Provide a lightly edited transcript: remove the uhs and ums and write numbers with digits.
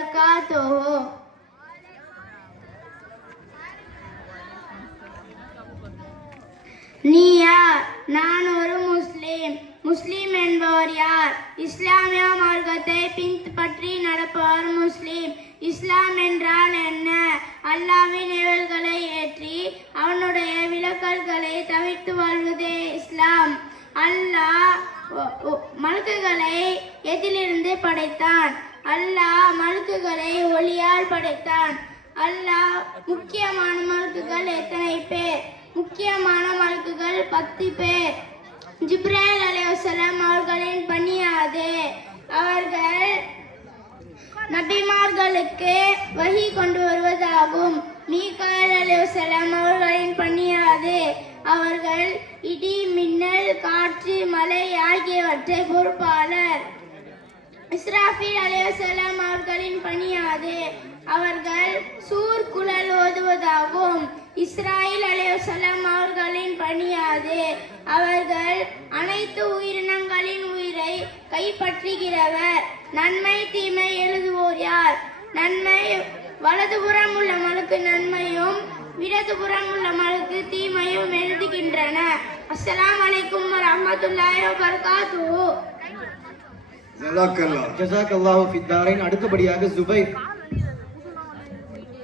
وبركاته. நீ யார்? நான் ஒரு முஸ்லிம். முஸ்லிம் என்பவர் யார்? இஸ்லாமிய மார்க்கத்தை பின்பற்றி நடப்பவர் முஸ்லிம். இஸ்லாம் என்றால் என்ன? அல்லாஹ்வின் ஏவல்களை ஏற்றி அவனுடைய விலக்கல்களை தவிர்த்து வாழ்வதே இஸ்லாம். அல்லாஹ் மலக்குகளை எதிலிருந்து படைத்தான்? அல்லாஹ் மலக்குகளை ஒளியால் படைத்தான். அல்லாஹ் முக்கியமான மலக்குகள் எத்தனை பேர்? முக்கியமான மலக்குகள் 10 பேர். ஜிப்ராயில் அலைஹிஸ்ஸலாம் அவர்களின் பணி அது. அவர்கள் நபிமார்களுக்கு வஹி கொண்டு வருவதாகும். மீகாயில் அலைஹிஸ்ஸலாம் அவர்களின் பணி அது. அவர்கள் இடி, மின்னல், காற்று, மழை ஆகியவற்றை பொறுப்பாளர். இஸ்ராஃபீல் அலைஹிஸ்ஸலாம் அவர்களின் பணி அது. அவர்கள் சூர் குழல் ஓதுவதாகும். இஸ்ராயில் அலைஹிஸ்ஸலாம் அவர்களின் பணி அது. அவர்கள் அனைத்து உயிரினங்களின் உயிரை கைப்பற்றுகிறவர். நன்மை தீமை எழுதுவோர் யார்? நன்மை வலதுபுறம் உள்ள மலக்கு நன்மையும் இடதுபுறம் உள்ள மலக்கு தீமையும் எழுதுகின்றன. அஸ்ஸலாமு அலைக்கும் வரஹ்மத்துல்லாஹி வபரகாத்துஹு. ஜஸாக்கல்லாஹு ஃபித்தாரின். அடுத்தபடியாக ஜுபைர்